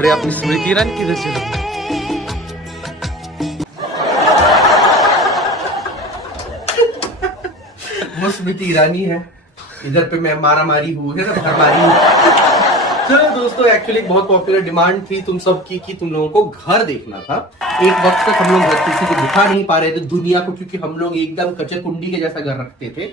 अरे अपनी स्मृति ईरानी किधर चली? वो स्मृति ईरानी है, इधर पे मैं मारा मारी हुई है ना, मारी हूँ। चलो दोस्तों, एक्चुअली बहुत पॉपुलर डिमांड थी तुम सब की कि तुम लोगों को घर देखना था। एक वक्त तक हम लोग घर किसी को दिखा नहीं पा रहे थे दुनिया को, क्योंकि हम लोग एकदम कचर कुंडी के जैसा घर रखते थे,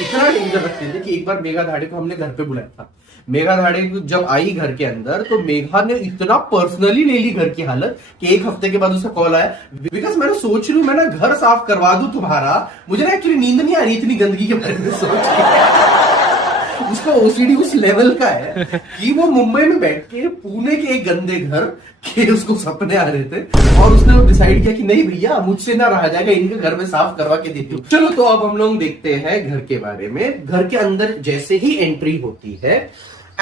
इतना डेंजर रखते थे कि एक बार मेघा धाड़े को हमने घर पे बुलाया था। मेघा धाड़े जब आई घर के अंदर तो मेघा ने इतना पर्सनली ले ली घर की हालत कि एक हफ्ते के बाद उसका कॉल आया, बिकॉज मैं सोच रही हूँ मैं ना घर साफ करवा दूं तुम्हारा, मुझे ना एक्चुअली नींद नहीं आ रही इतनी गंदगी के बारे में सोच के। उसका ओसीडी उस लेवल का है कि वो मुंबई में बैठ के पुणे के एक गंदे घर के उसको सपने आ रहे थे और उसने डिसाइड किया कि नहीं भैया मुझसे ना रहा जाएगा, इनके घर में साफ करवा के देती हूँ। चलो तो अब हम लोग देखते हैं घर के बारे में। घर के अंदर जैसे ही एंट्री होती है,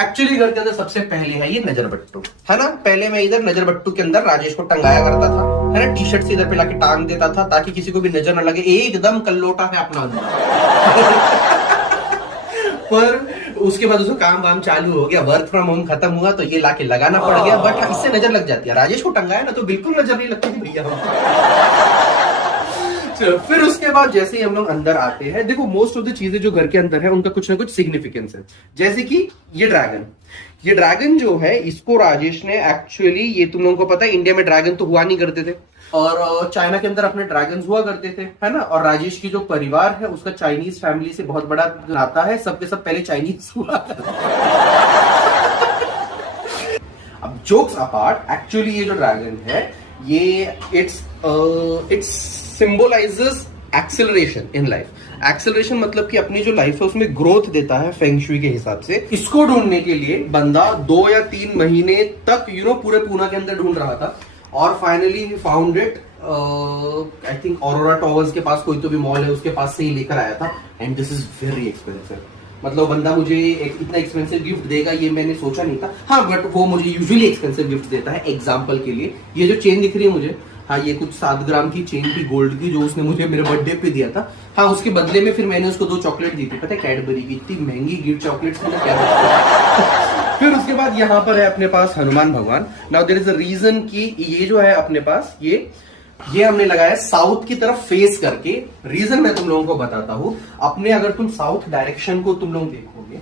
एक्चुअली घर के अंदर सबसे पहले है ये नजर बट्टू, है ना। पहले मैं इधर नजर बट्टू के अंदर राजेश को टंगाया करता था, है ना, टी शर्ट से इधर पे लाके टांग देता था ताकि किसी को भी नजर न लगे, एकदम कल्लोटा है अपना अंदर। पर उसके बाद उसका काम वाम चालू हो गया, वर्क फ्रॉम होम खत्म हुआ तो ये लाके लगाना पड़ गया, बट इससे नजर लग जाती है। राजेश को टंगाया ना तो बिल्कुल नजर नहीं लगती थी भैया हम। फिर उसके बाद जैसे ही हम लोग अंदर आते हैं, देखो मोस्ट ऑफ द चीजें जो घर के अंदर है उनका कुछ ना कुछ सिग्निफिकेंस है। जैसे कि ये ड्रैगन जो है, इसको राजेश ने एक्चुअली, ये तुम लोगों को पता है इंडिया में ड्रैगन तो हुआ नहीं करते थे और चाइना के अंदर अपने ड्रैगन्स हुआ करते थे, है ना। और राजेश की जो परिवार है उसका चाइनीज फैमिली से बहुत बड़ा नाता है, सबके सब पहले चाइनीज हुआ करते। अब जोक्स अपार्ट, एक्चुअली ये जो ड्रैगन है ये it's symbolizes acceleration in life. Acceleration मतलब कि अपनी जो लाइफ है उसमें ग्रोथ देता है फेंग शुई के हिसाब से। इसको ढूंढने के लिए बंदा 2 या 3 महीने तक पूरे पूना के अंदर ढूंढ रहा था और finally we found it. I think Aurora Towers के पास कोई तो भी मॉल है, उसके पास से ही लेकर आया था। And this is very expensive, मतलब बंदा मुझे इतना एक्सपेंसिव गिफ्ट देगा ये मैंने सोचा नहीं था। हाँ, बट वो मुझे यूजुअली एक्सपेंसिव गिफ्ट देता है। एग्जाम्पल के लिए ये जो चेन दिख रही है मुझे, हाँ ये कुछ 7 ग्राम की चेन थी गोल्ड की, जो उसने मुझे मेरे बर्थडे पे दिया था। हाँ, उसके बदले में फिर मैंने उसको 2 चॉकलेट दी थी, पता है कैडबरी की, इतनी महंगी गिफ्ट चॉकलेट क्या। फिर उसके बाद यहाँ पर है अपने पास हनुमान भगवान। Now there is a reason कि ये जो है अपने पास ये हमने लगाया साउथ की तरफ फेस करके। रीजन मैं तुम लोगों को बताता हूँ। अपने अगर तुम साउथ डायरेक्शन को तुम लोग देखोगे,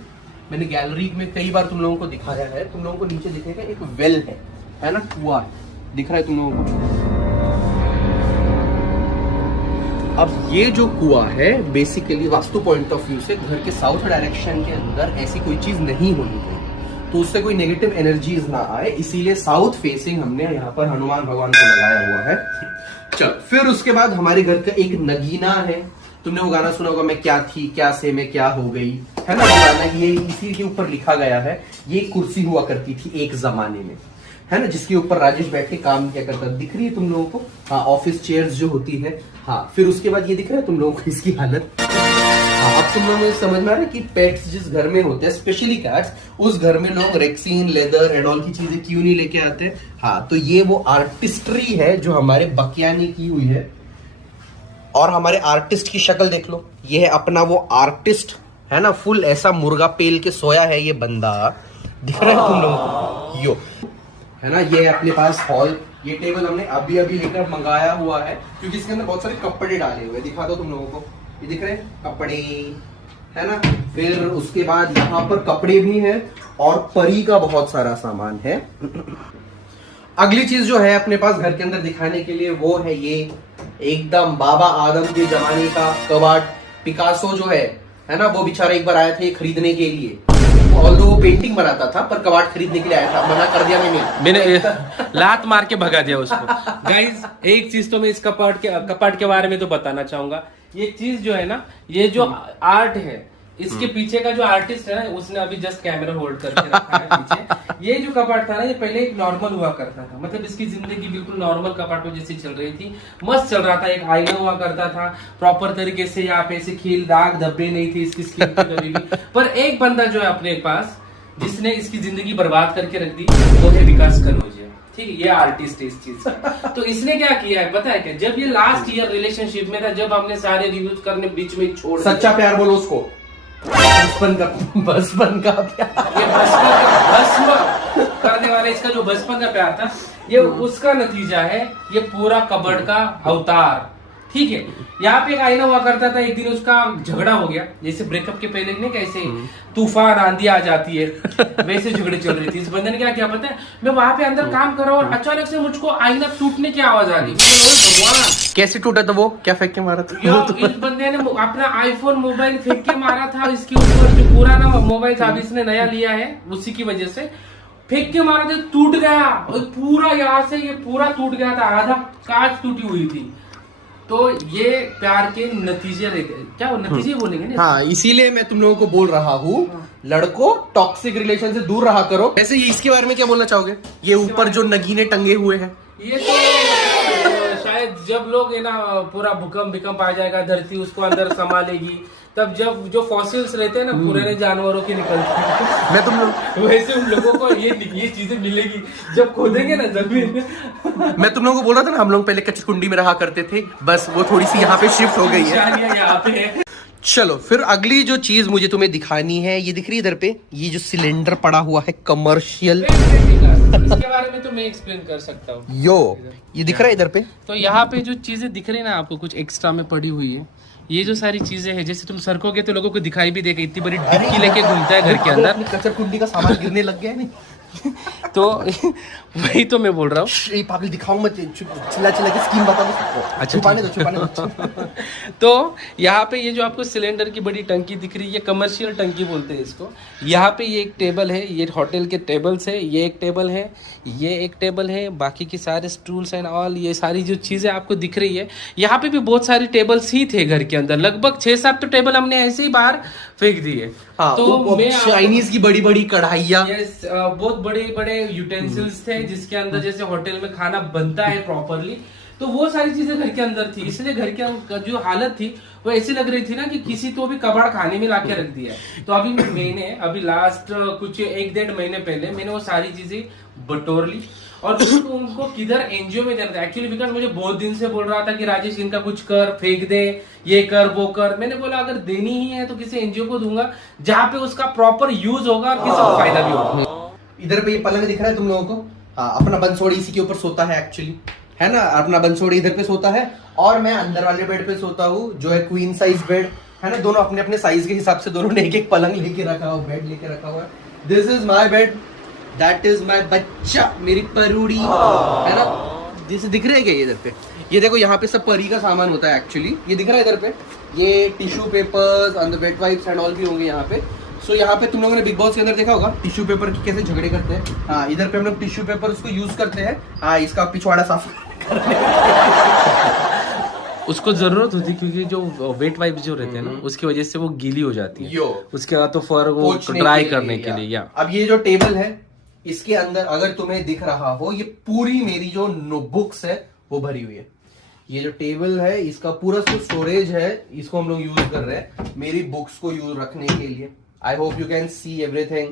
मैंने गैलरी में कई बार तुम लोगों को दिखाया है, तुम लोगों को नीचे दिखेगा एक वेल है ना, कुआं दिख रहा है तुम लोगों को। अब ये जो कुआं है basically vastu point of view से घर के साउथ डायरेक्शन के अंदर ऐसी कोई चीज नहीं होनी चाहिए, तो उससे कोई नेगेटिव एनर्जीज ना आए, इसीलिए साउथ फेसिंग हमने यहाँ पर हनुमान भगवान को लगाया हुआ है। चल, फिर उसके बाद हमारे घर का एक नगीना है। तुमने वो गाना सुना होगा, मैं क्या थी क्या से मैं क्या हो गई, है ना वो गाना, ये इसी के ऊपर लिखा गया है। ये कुर्सी हुआ करती थी एक जमाने में, है ना, जिसके ऊपर राजेश बैठ के काम किया करता। दिख रही है तुम लोगों को? हाँ, ऑफिस चेयर्स जो होती है। हाँ, फिर उसके बाद ये दिख रहा है तुम लोगों को इसकी हालत। हाँ, अब तुम लोगों को समझ में आ रहा है कि पेट्स जिस घर में होते हैं, स्पेशली कैट्स, उस घर में लोग रेक्सीन, लेदर, एडॉल की चीजें क्यों नहीं लेके आते। हाँ, तो ये वो आर्टिस्ट्री है जो हमारे बकिया ने की हुई है। और हमारे आर्टिस्ट की शक्ल देख लो, ये है अपना वो आर्टिस्ट, है ना, फुल ऐसा मुर्गा पेल के सोया है ये बंदा, दिख रहा है तुम लोगों को, यो है ना। ये अपने पास हॉल, ये टेबल हमने अभी लेकर मंगाया हुआ है क्योंकि इसके अंदर बहुत सारे कपड़े डाले हुए, दिखा दो तुम लोगों को, ये दिख रहे हैं कपड़े, है ना। फिर उसके बाद यहाँ पर कपड़े भी हैं और परी का बहुत सारा सामान है। अगली चीज जो है अपने पास घर के अंदर दिखाने के लिए वो है ये एकदम बाबा आदम के जमाने का कबाड़। पिकासो जो है ना, वो बेचारा एक बार आया था ये खरीदने के लिए, ऑल्दो वो पेंटिंग बनाता था पर कबाड़ खरीदने के लिए आया था, मना कर दिया मैंने लात मार के भगा दिया उसको। गाइस, एक चीज तो मैं इस कपाट के बारे में तो बताना चाहूंगा। ये चीज जो है ना, ये जो आर्ट है, इसके पीछे का जो आर्टिस्ट है ना, उसने अभी जस्ट कैमरा होल्ड करके रखा है पीछे। ये जो कपाट था ना, ये पहले एक नॉर्मल हुआ करता था, मतलब इसकी जिंदगी बिल्कुल नॉर्मल कपाटों जैसी चल रही थी, मस्त चल रहा था। एक आईना हुआ करता था प्रॉपर तरीके से, यहाँ पे ऐसे खील दाग धब्बे नहीं थे इसकी स्किन पे कभी भी। पर एक बंदा जो है अपने पास, जिसने इसकी जिंदगी बर्बाद करके रख दी, वो है विकास कनौजिया। ठीक है, ये आर्टिस्ट है इस चीज का। तो इसने क्या किया है पता है क्या? जब ये लास्ट ईयर रिलेशनशिप में था, जब हमने सारे रिव्यूज करने बीच में छोड़, सच्चा प्यार बोलो उसको, बचपन का प्यार। ये बचपन का भस्म करने वाला इसका जो बचपन का प्यार था, ये उसका नतीजा है, ये पूरा कबर्ड का अवतार। ठीक है, यहाँ पे एक आईना हुआ करता था, एक दिन उसका झगड़ा हो गया, जैसे ब्रेकअप के पहले नहीं कैसे तूफान आंधी आ जाती है, वैसे झगड़े चल रही थी। इस बंदे ने क्या किया पता है, मैं वहां पे अंदर काम कर रहा हूँ और अचानक से मुझको आईना टूटने की आवाज आ गई। भगवान, कैसे टूटा था वो, क्या फेंक के मारा था? इस बंदे ने अपना आईफोन मोबाइल फेंक के मारा था, इसके ऊपर जो पुराना मोबाइल था, अभी इसने नया लिया है, उसी की वजह से फेंक के मारा था, टूट गया और पूरा यहाँ से ये पूरा टूट गया था, आधा कांच टूटी हुई थी। तो ये प्यार के नतीजे रहते, क्या वो नतीजे बोलेंगे ना? हाँ, इसीलिए मैं तुम लोगों को बोल रहा हूँ, लड़कों टॉक्सिक रिलेशन से दूर रहा करो। वैसे ये इसके बारे में क्या बोलना चाहोगे, ये ऊपर जो नगीने टंगे हुए हैं? ये तो शायद जब लोग है ना पूरा भूकंप आ जाएगा, धरती उसको अंदर संभालेगी, तब जब जो फॉसिल्स रहते हैं ना पुराने जानवरों के निकलते हैं, मैं तुम लोग वैसे उन लोगों को ये चीजें मिलेगी जब खोदेंगे ना जमीन। मैं तुम लोगों को बोल रहा था ना, हम लोग पहले कच्ची कुंडी में रहा करते थे, बस वो थोड़ी सी यहाँ पे शिफ्ट हो गई है। यहाँ पे है। चलो फिर अगली जो चीज मुझे तुम्हें दिखानी है, ये दिख रही है इधर पे, ये जो सिलेंडर पड़ा हुआ है कमर्शियल, इसके बारे में तो मैं एक्सप्लेन कर सकता हूँ। ये दिख रहा है इधर पे। तो यहाँ पे जो चीजें दिख रही है ना आपको, कुछ एक्स्ट्रा में पड़ी हुई है, ये जो सारी चीजें हैं, जैसे तुम सरकोगे तो लोगों को दिखाई भी देगा, इतनी बड़ी डिक्की लेके घूमता है घर के अंदर, कचर कुंडी का सामान गिरने लग गया है नहीं? तो वही तो मैं बोल रहा हूँ। ये पागल दिखाऊं मत, चिल्ला के स्कीम बता दो। अच्छा, छुपाने दो। तो यहाँ पे ये जो आपको सिलेंडर की बड़ी टंकी दिख रही है, कमर्शियल टंकी बोलते हैं इसको। यहाँ पे ये एक टेबल है, ये होटल के टेबल्स है, ये एक टेबल है, ये एक टेबल है, बाकी की सारे स्टूल्स एंड ऑल, ये सारी जो चीजें आपको दिख रही है। यहाँ पे भी बहुत सारी टेबल्स ही थे घर के अंदर, लगभग 6-7 तो टेबल हमने ऐसे ही बाहर फेंक दिए। हाँ, तो मैं चाइनीज की बड़ी बड़ी कढ़ाइयाँ, बहुत बड़े बड़े यूटेंसिल्स थे, जिसके अंदर जैसे होटल में खाना बनता है प्रॉपरली, तो वो सारी चीजें घर के अंदर थी। इसलिए घर के जो हालत थी वो ऐसी लग रही थी ना कि किसी तो भी कबाड़ खाने में लाके रख दिया। तो अभी लास्ट कुछ 1-1.5 महीने पहले मैंने वो सारी चीजें बटोर ली और उनको किधर एनजीओ में देना था। एक्चुअली बिकॉज मुझे बहुत दिन से बोल रहा था कि राजेश इनका कुछ कर, फेंक दे, ये कर वो कर। मैंने बोला अगर देनी ही है तो किसी एनजीओ को दूंगा जहाँ पे उसका प्रॉपर यूज होगा और किसी को फायदा भी होगा। इधर पे ये पलंग दिख रहा है तुम लोगों को? हाँ, अपना बंसोड़ी इसी के ऊपर सोता है एक्चुअली, है ना? अपना बंसोड़ी इधर पे सोता है और मैं अंदर वाले बेड पे सोता हूँ, जो है क्वीन साइज बेड, है ना? दोनों अपने अपने साइज के हिसाब से दोनों ने एक पलंग लेके रखा हुआ, बेड लेके रखा हुआ है। This is my bed, that is my बच्चा, मेरी परूड़ी, है ना? जैसे दिख रहा है क्या इधर पे? ये देखो यहाँ पे सब परी का सामान होता है एक्चुअली, ये दिख रहा है इधर पे, ये tissue papers and wet wipes and all भी होंगे यहाँ पे। सो यहाँ पे तुम लोगों ने बिग बॉस के अंदर देखा होगा टिश्यू पेपर की कैसे झगड़े करते हैं। हाँ, इधर पे हम लोग टिश्यू पेपर उसको यूज करते हैं, हाँ, इसका पिछवाड़ा साफ करने उसको जरूरत होती क्योंकि जो वेट वाइप जो रहते हैं ना उसकी वजह से वो गीली हो जाती है, उसके बाद तो फर वो ड्राई करने के लिए। या अब ये जो टेबल है इसके अंदर अगर तुम्हें दिख रहा हो, ये पूरी मेरी जो बुक्स है वो भरी हुई है। ये जो टेबल है इसका पूरा जो स्टोरेज है इसको हम लोग यूज कर रहे हैं मेरी बुक्स को यूज रखने के लिए। I hope you can see everything.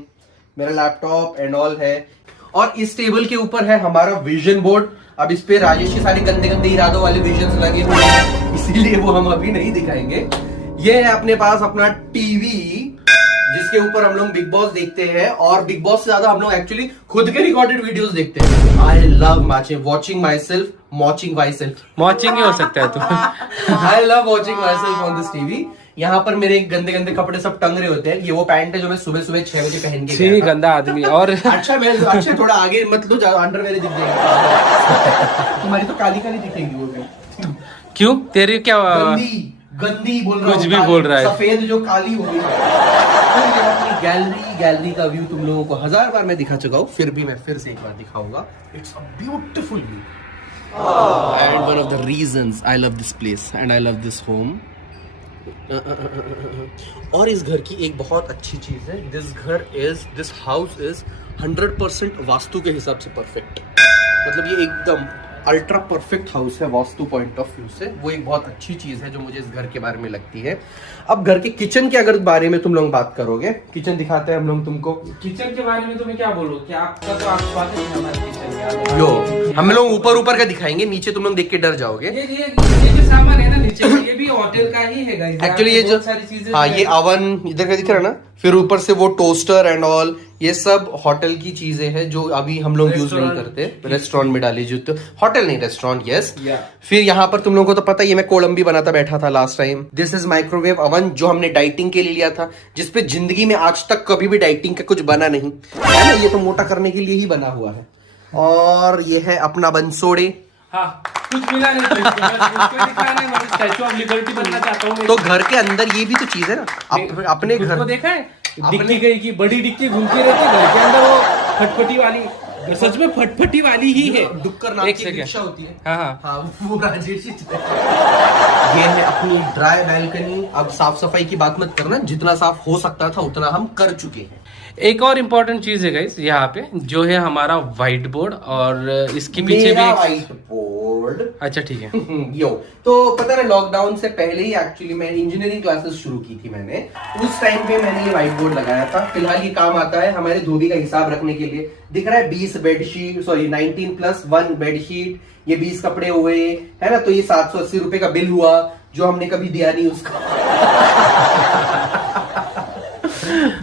मेरा लैपटॉप एंड ऑल है और इस टेबल के ऊपर है हमारा विजन बोर्ड। अब इस पे राजेश के सारे गंदे गंदे इरादों वाले विजन्स लगे हुए हैं, इसीलिए वो हम अभी नहीं दिखाएंगे। ये है अपने पास अपना टीवी जिसके ऊपर हम लोग बिग बॉस देखते हैं और बिग बॉस से ज्यादा हम लोग एक्चुअली खुद के रिकॉर्डेड वीडियोस देखते हैं। I love watching myself, मॉचिंग ही हो सकता है तो। I love watching myself on this TV. यहाँ पर मेरे गंदे गंदे कपड़े सब टंग रहे होते हैं। ये वो पैंट है जो मैं सुबह 6 बजे पहन के गया था। गंदा आदमी। और अच्छा थोड़ा आगे मत लो, अंडर मेरे दिख जाएंगे, तुम्हारी तो काली काली दिखेगी वो भी। क्यों? तेरी क्या गंदी बोल रहा कुछ भी बोल रहा है, सफेद जो काली हो गई। गैलरी का व्यू तुम लोगों को 1000 बार मैं दिखा चुका हूँ, फिर भी मैं फिर से एक बार दिखाऊंगा। It's a beautiful view and one of the reasons I love this place and I love this home. और इस घर की एक बहुत अच्छी चीज है, दिस हाउस इज 100% वास्तु के हिसाब से परफेक्ट। मतलब ये एकदम अल्ट्रा परफेक्ट हाउस है वास्तु पॉइंट ऑफ व्यू से। वो एक बहुत अच्छी चीज है जो मुझे इस घर के बारे में लगती है। अब घर के किचन के अगर बारे में तुम लोग बात करोगे, किचन दिखाते हैं हम लोग तुमको। किचन के बारे में तुम्हें क्या बोलूं कि आपका तो आप स्वागत है हमारे किचन में। यो हम लोग ऊपर का दिखाएंगे, नीचे तुम लोग देख के डर जाओगे। ये जो सामान है ना नीचे, ये भी होटल का ही है गाइस। एक्चुअली ये जो सारी चीजें, हाँ ये ओवन इधर का दिख रहा है ना, फिर ऊपर से वो टोस्टर एंड ऑल, ये सब होटल की चीजें हैं जो अभी हम लोग यूज नहीं करते। रेस्टोरेंट में डाली जो होटल नहीं रेस्टोरेंट, यस। फिर यहाँ पर तुम लोगों को तो पता ही है, मैं कोलंबी बनाता बैठा था last time. This is microwave oven जो हमने डाइटिंग के लिए लिया था, जिसपे जिंदगी में आज तक कभी भी डाइटिंग का कुछ बना नहीं है ना, ये तो मोटा करने के लिए ही बना हुआ है। और ये है अपना बंसोड़े। हाँ, कुछ मिला नहीं स्टैचू ऑफ लिबर्टी बनना चाहता हूँ। तो घर के अंदर ये भी तो चीज है ना, अपने घर को देखा है डिक्की गई की बड़ी डिक्की घूमती रहती है घर के अंदर, वो फटफटी वाली, सच में फटफटी वाली ही है। डुक्कर नाम की रिक्शा होती है। हाँ, वो राजेश ही ये है अपनी ड्राई बैल्कनी। अब साफ सफाई की बात मत करना, जितना साफ हो सकता था उतना हम कर चुके हैं। एक और इम्पोर्टेंट चीज है गाइस यहाँ पे, जो है हमारा व्हाइट बोर्ड, और इसके पीछे भी व्हाइट बोर्ड। अच्छा ठीक है। यो तो पता है लॉकडाउन से पहले ही एक्चुअली मैं इंजीनियरिंग क्लासेस शुरू की थी मैंने, उस टाइम पे मैंने ये व्हाइट बोर्ड लगाया था। फिलहाल ये काम आता है हमारे धोबी का हिसाब रखने के लिए। दिख रहा है 20 बेडशीट, सॉरी 19+1 बेडशीट, ये 20 कपड़े हुए है ना, तो ये 780 रुपए का बिल हुआ जो हमने कभी दिया नहीं उसका।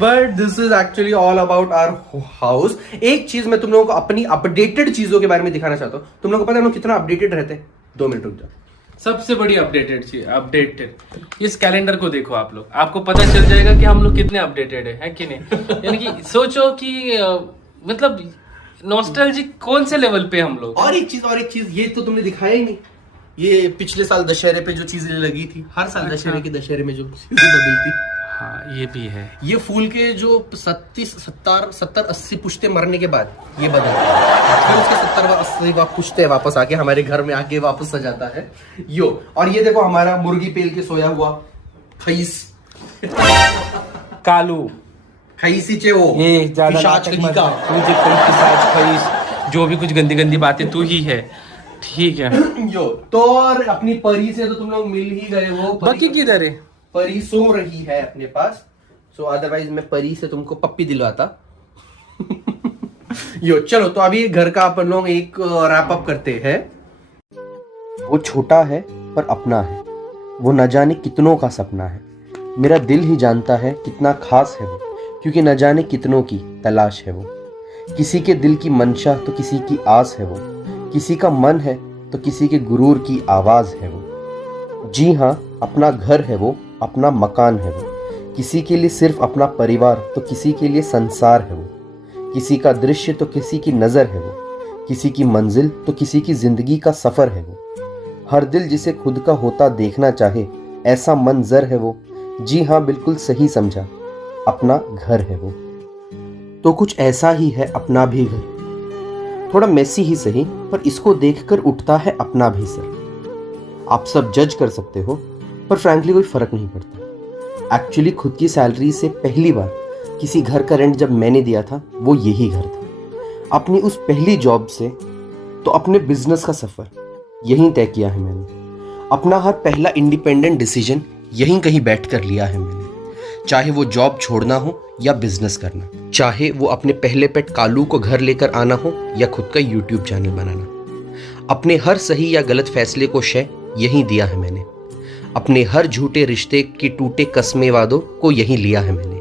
But this is actually all about our house. एक चीज मैं तुम लोगों को अपनी अपडेटेड चीजों के बारे में दिखाना चाहता हूँ। तुम लोगों को पता है हम लोग कितना अपडेटेड रहते हैं? 2 मिनट रुक जाओ। सबसे बड़ी अपडेटेड इस कैलेंडर को देखो आप लोग, आपको पता चल जाएगा कि हम लोग कितने अपडेटेड है कि नहीं। यानी कि सोचो कि मतलब नॉस्टैल्जिक कौन से लेवल पे हम लोग। और एक चीज ये तो तुमने दिखाया ही नहीं, ये पिछले साल दशहरे पे जो चीजें लगी थी, हर साल दशहरे में जो चीजें बदलती। हाँ ये भी है। ये फूल के जो 70-80 पुश्ते मरने के बाद ये बदलता है, फिर उसके 70-80 पुश्ते वापस आके हमारे घर में आके वापस सजाता है यो। और ये देखो हमारा मुर्गी पेल के सोया हुआ खईस कालू खईसी वो ये ज्यादा जो भी कुछ गंदी गंदी बातें तू ही है, ठीक है। यो तो और अपनी परी से तो तुम लोग मिल ही गए हो। बाकी किधर है? परी सो रही है अपने पास, सो अदरवाइज मैं परी से तुमको पप्पी दिलवाता। यो चलो तो अभी घर का अपन लोग एक रैप अप करते हैं। वो छोटा है पर अपना है, वो न जाने कितनों का सपना है। मेरा दिल ही जानता है कितना खास है वो, क्योंकि न जाने कितनों की तलाश है वो। किसी के दिल की मंशा तो किसी की आस है वो, किसी का मन है तो किसी के गुरूर की आवाज है वो। जी हाँ अपना घर है वो, अपना मकान है वो। किसी के लिए सिर्फ अपना परिवार तो किसी के लिए संसार है वो। किसी का दृश्य तो किसी की नज़र है वो, किसी की मंजिल तो किसी की जिंदगी का सफ़र है वो। हर दिल जिसे खुद का होता देखना चाहे, ऐसा मंजर है वो। जी हाँ बिल्कुल सही समझा, अपना घर है वो। तो कुछ ऐसा ही है अपना भी घर, थोड़ा मेसी ही सही, पर इसको देखकर उठता है अपना भी सर। आप सब जज कर सकते हो, पर फ्रैंकली कोई फर्क नहीं पड़ता। एक्चुअली खुद की सैलरी से पहली बार किसी घर का रेंट जब मैंने दिया था, वो यही घर था। अपनी उस पहली जॉब से तो अपने बिजनेस का सफर यहीं तय किया है मैंने। अपना हर पहला इंडिपेंडेंट डिसीजन यहीं कहीं बैठकर लिया है मैंने। चाहे वो जॉब छोड़ना हो या बिजनेस करना, चाहे वो अपने पहले पेट कालू को घर लेकर आना हो या खुद का यूट्यूब चैनल बनाना। अपने हर सही या गलत फैसले को श्रेय यहीं दिया है मैंने। अपने हर झूठे रिश्ते की टूटे कस्मे वादों को यहीं लिया है मैंने।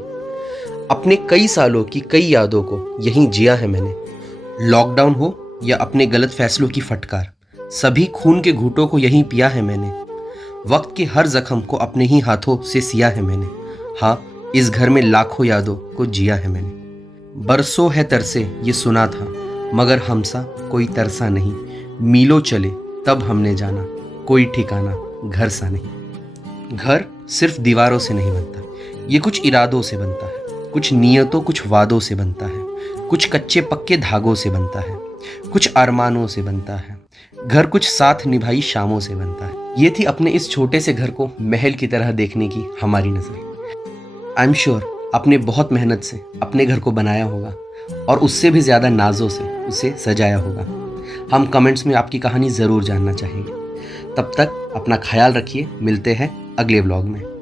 अपने कई सालों की कई यादों को यहीं जिया है मैंने। लॉकडाउन हो या अपने गलत फैसलों की फटकार, सभी खून के घूंटों को यहीं पिया है मैंने। वक्त के हर जख्म को अपने ही हाथों से सिया है मैंने। हाँ इस घर में लाखों यादों को जिया है मैंने। बरसों है तरसे ये सुना था, मगर हमसा कोई तरसा नहीं। मीलों चले तब हमने जाना, कोई ठिकाना घर सा नहीं। घर सिर्फ दीवारों से नहीं बनता, ये कुछ इरादों से बनता है, कुछ नियतों कुछ वादों से बनता है, कुछ कच्चे पक्के धागों से बनता है, कुछ अरमानों से बनता है। घर कुछ साथ निभाई शामों से बनता है। ये थी अपने इस छोटे से घर को महल की तरह देखने की हमारी नजर। आई एम श्योर आपने बहुत मेहनत से अपने घर को बनाया होगा और उससे भी ज्यादा नाजों से उसे सजाया होगा। हम कमेंट्स में आपकी कहानी ज़रूर जानना चाहेंगे। तब तक अपना ख्याल रखिए, मिलते हैं अगले व्लॉग में।